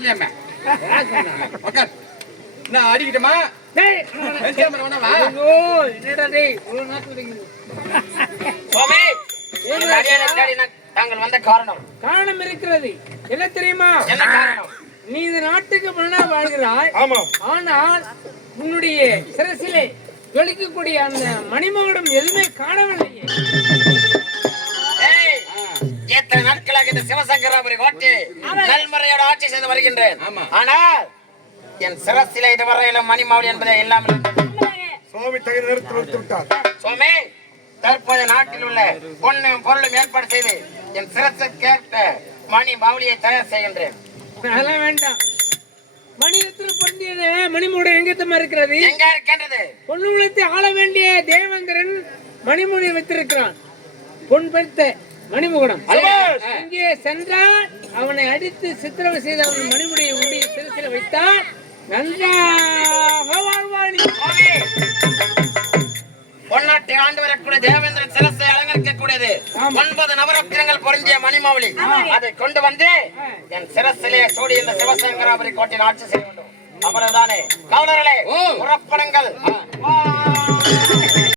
வரலையாமே நான் அடிக்கிட்டமா தாங்கள் வந்த காரணம் காரணம் இருக்கிறது. என்ன தெரியுமா? என்ன காரணம்? நீ இந்த நாட்டுக்கு மன்னா வாழ்கிறாய். ஆனால் உன்னுடைய சிரசிலே ஜொலிக்கக்கூடிய அந்த மணிமகுடம் எதுவுமே காணவில்லையே. எத்தனை நாட்களாக இந்த சிவசங்கராபுரி கோட்டை நல்முறையோட ஆட்சி செய்து வருகின்றேன். ஆனால் என் சிரசில இதுவரையிலும் மணிமாவளி என்பதை இல்லாமல் சுவாமி தற்போது நாட்டில் உள்ள பொண்ணும் பொருளும் ஏற்பாடு செய்து என் சிரசை கேட்ட மணி மாவளியை தயார் செய்கின்றேன். அதெல்லாம் வேண்டாம். மணிரத்ன பொன்னியது மணிமுடி எங்கத்தமா இருக்கிறது? எங்க இருக்கின்றது? பொன்னுலத்தை ஆள வேண்டிய தேவேந்திரன் மணிமுடி வைத்திருக்கிறான். பொன் பெற்ற மணிமுகுடம் இங்கே சென்றால் அவனை அடித்து சித்திரவை செய்து அவன் மணிமுடியை உடைய சிறுசில வைத்தால் நன்றாக வாழ்வாணி. பொன்னாட்டை ஆண்டு வரக்கூடிய தேவேந்திரன் சிரசை அலங்கரிக்கக்கூடியது 9 நவரத்தினங்கள் பொருந்திய மணிமாவளி. அதை கொண்டு வந்து என் சிரசிலே சூடி இந்த சிவசங்கராபுரி கோட்டையில் ஆட்சி செய்ய வேண்டும். அவ்வளவுதானே கவலர்களே, புறப்படுங்கள்.